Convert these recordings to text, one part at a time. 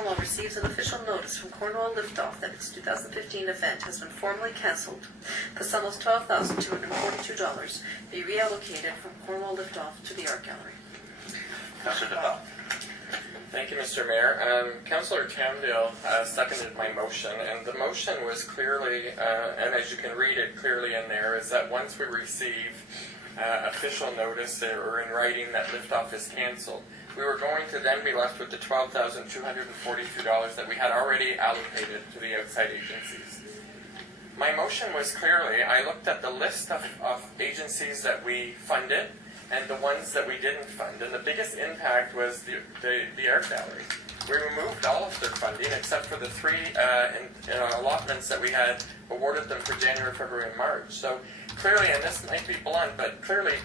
Cornwall receives an official notice from Cornwall Liftoff that its 2015 event has been formally cancelled. The sum of $12,242 be reallocated from Cornwall Liftoff to the Art Gallery. Councillor DeBell. Thank you, Mr. Mayor. Councillor Tamdale seconded my motion, and the motion was clearly, and as you can read it clearly in there, is that once we receive official notice or in writing that liftoff is cancelled, we were going to then be left with the $12,242 that we had already allocated to the outside agencies. My motion was clearly, I looked at the list of agencies that we funded and the ones that we didn't fund, and the biggest impact was the Art Gallery. We removed all of their funding except for the three allotments that we had awarded them for January, February, and March. So clearly, and this might be blunt, but clearly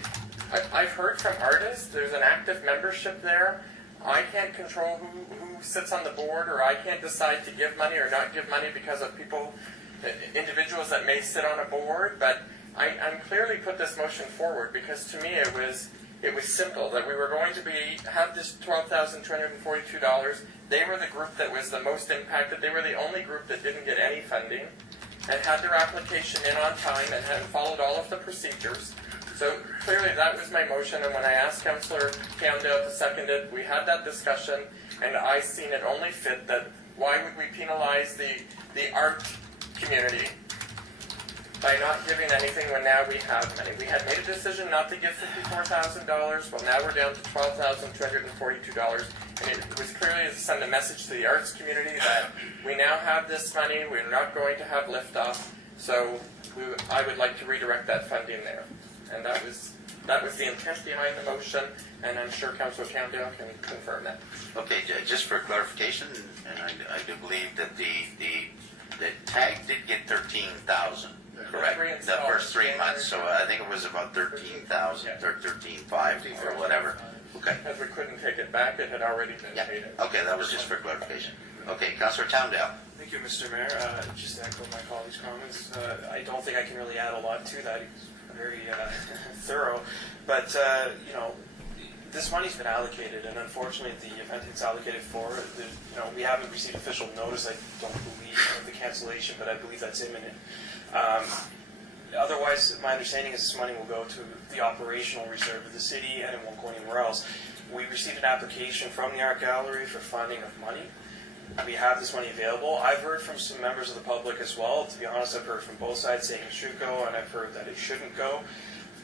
I've heard from artists, there's an active membership there. I can't control who sits on the board, or I can't decide to give money or not give money because of people, individuals that may sit on a board, but I'm clearly put this motion forward because to me it was simple that we were going to have this $12,242. They were the group that was the most impacted. They were the only group that didn't get any funding and had their application in on time and had followed all of the procedures. So clearly that was my motion, and when I asked Councillor Tamdale to second it, we had that discussion, and I seen it only fit that why would we penalize the art community by not giving anything when now we have money. We had made a decision not to give $54,000, well now we're down to $12,242, and it was clearly to send a message to the arts community that we now have this money, we're not going to have liftoff, so I would like to redirect that funding there. And that was the intent behind the motion, and I'm sure Councillor Tamdale can confirm that. Okay, just for clarification, and I do believe that the tag did get 13,000. Correct. The first 3 months, so I think it was about 13,000 or 13,500 or whatever. Okay. Because we couldn't take it back, it had already been paid. Okay, that was just for clarification. Okay, Councillor Tamdale. Thank you, Mr. Mayor. Just to echo my colleague's comments, I don't think I can really add a lot to that. He was very thorough, but this money's been allocated, and unfortunately, the event it's allocated for, we haven't received official notice. I don't believe of the cancellation, but I believe that's imminent. Otherwise, my understanding is this money will go to the operational reserve of the city, and it won't go anywhere else. We received an application from the Art Gallery for funding of money. We have this money available. I've heard from some members of the public as well. To be honest, I've heard from both sides saying it should go, and I've heard that it shouldn't go.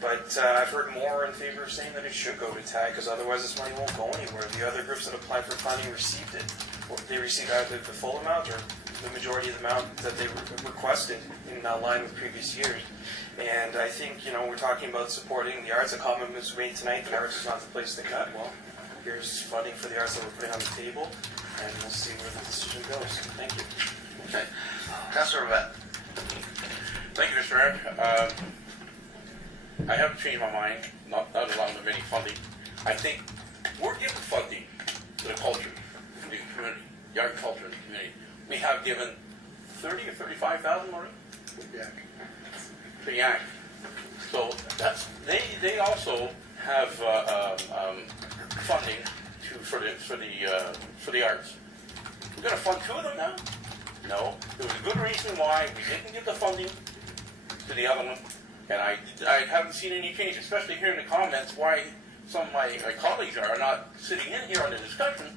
But I've heard more in favor of saying that it should go to TAG, because otherwise this money won't go anywhere. The other groups that applied for funding received it. They received either the full amount or the majority of the amount that they requested in line with previous years. And I think, we're talking about supporting the arts. A comment was made tonight, the arts is not the place to cut. Well, here's funding for the arts that we're putting on the table, and we'll see where the decision goes. Thank you. Okay. Councillor Rivette. Thank you, Mr. Mayor. I haven't changed my mind, not allowing them any funding. I think we're giving funding to the culture, to the community, the art and culture in the community. We have given 30 or 35,000 already to the act. So they also have funding for the arts. We're going to fund two of them now? No. There was a good reason why we didn't give the funding to the other one. And I haven't seen any change, especially here in the comments, why some of my colleagues are not sitting in here on the discussion.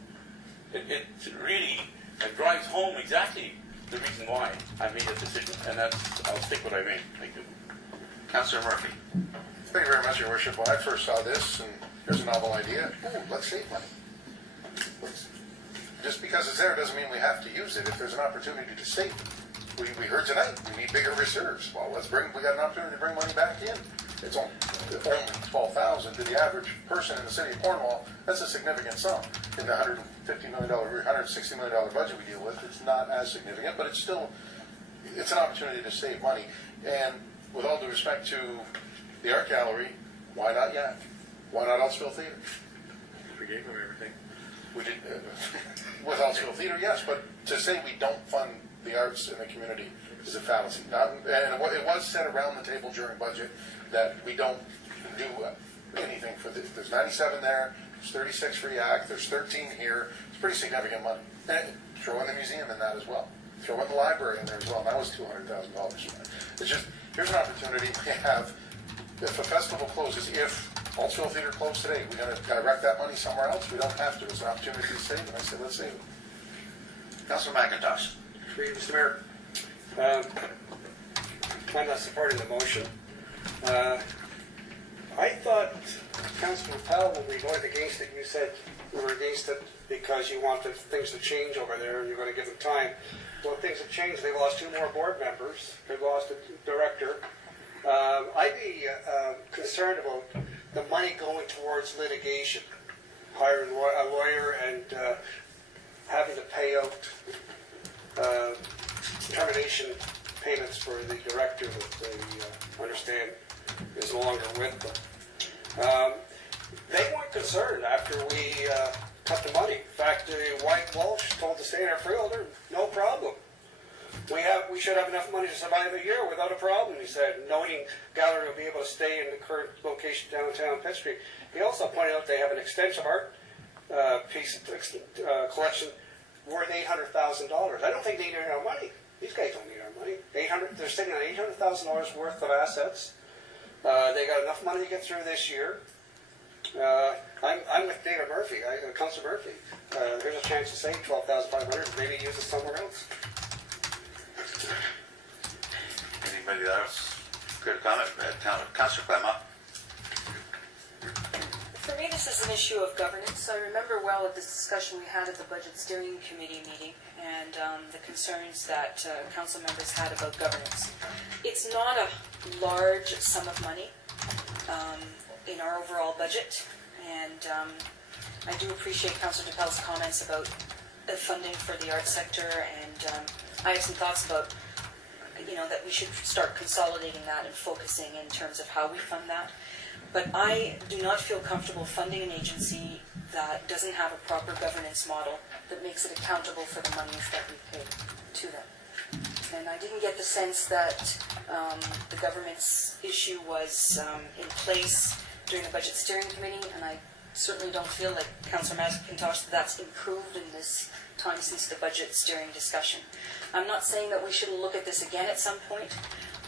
It really drives home exactly the reason why I made a decision, and I'll stick with what I made. Thank you. Councillor Murphy. Thank you very much, Your Worship. When I first saw this, and here's a novel idea, let's save money. Just because it's there doesn't mean we have to use it. If there's an opportunity to save it. We heard tonight we need bigger reserves. Well, we got an opportunity to bring money back in. It's only $12,000 to the average person in the city of Cornwall. That's a significant sum. In the $150 million, $160 million budget we deal with, it's not as significant, but it's an opportunity to save money. And with all due respect to the Art Gallery, why not Yak? Why not Eltsville Theatre? We gave them everything. We did with Eltsville Theatre, yes, but to say we don't fund the arts in the community is a fallacy. And it was said around the table during budget that we don't do anything for this. There's 97 there, there's 36 for Yak, there's 13 here. It's pretty significant money. And throw in the museum in that as well. Throw in the library in there as well, and that was $200,000. It's just, here's an opportunity we have. If a festival closes, if Altaville Theatre closed today, we're going to direct that money somewhere else. We don't have to. It's an opportunity to save it. I say, let's save it. Councilor McIntosh. Through you, Mr. Mayor. I'm not supporting the motion. I thought Councilor Powell, when we voted against it, you said you were against it because you wanted things to change over there and you're going to give them time. Well, things have changed. They lost 2 more board members. They lost a director. I'd be concerned about the money going towards litigation, hiring a lawyer and having to pay out termination payments for the director that they understand is no longer with them. They weren't concerned after we cut the money. In fact, White Walsh told the stay in our fielder, no problem. We should have enough money to survive a year without a problem, he said, knowing gallery will be able to stay in the current location downtown Pitt Street. He also pointed out they have an extensive art piece collection worth $800,000. I don't think they need our money. These guys don't need our money. They're sitting on $800,000 worth of assets. They got enough money to get through this year. I'm with David Murphy, Councilor Murphy. There's a chance to save $12,500, maybe use it somewhere else. Anybody else? Good comment. Councilor Clement. For me, this is an issue of governance. I remember well of this discussion we had at the Budget Steering Committee meeting and the concerns that council members had about governance. It's not a large sum of money in our overall budget, and I do appreciate Councillor DePel's comments about the funding for the arts sector, and I have some thoughts about that we should start consolidating that and focusing in terms of how we fund that. But I do not feel comfortable funding an agency that doesn't have a proper governance model that makes it accountable for the monies that we pay to them. And I didn't get the sense that the government's issue was in place during the Budget Steering Committee, and I certainly don't feel like Councillor McIntosh that's improved in this time since the budget steering discussion. I'm not saying that we shouldn't look at this again at some point.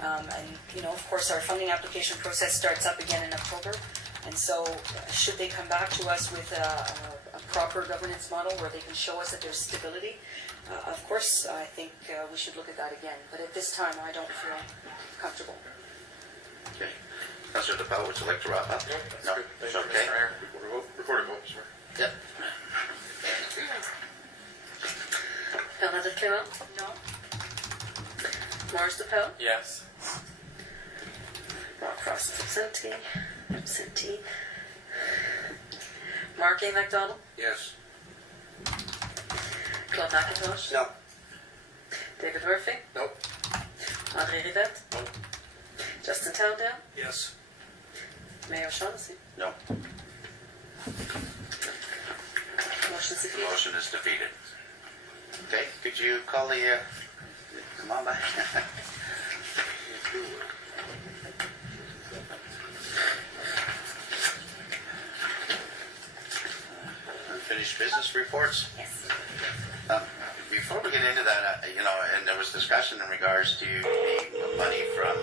And, of course, our funding application process starts up again in October. And so should they come back to us with a proper governance model where they can show us that there's stability, of course, I think we should look at that again. But at this time, I don't feel comfortable. Okay. Councilor DePel, would you like to wrap up? No, that's good. It's Thank you, okay. Mr. Mayor. Record a vote, sir. Yep. Bernadette Clément? No. Maurice DePel? Yes. Mark Frost is absentee. Mark A. MacDonald? Yes. Claude McIntosh? No. David Murphy? Nope. André Rivette? No. Justin Towndale? Yes. Mayor Shaughnessy? No. Motion's The defeated. motion is defeated. Okay, could you call the, come on back. Unfinished business reports? Yes. Before we get into that, and there was discussion in regards to the money from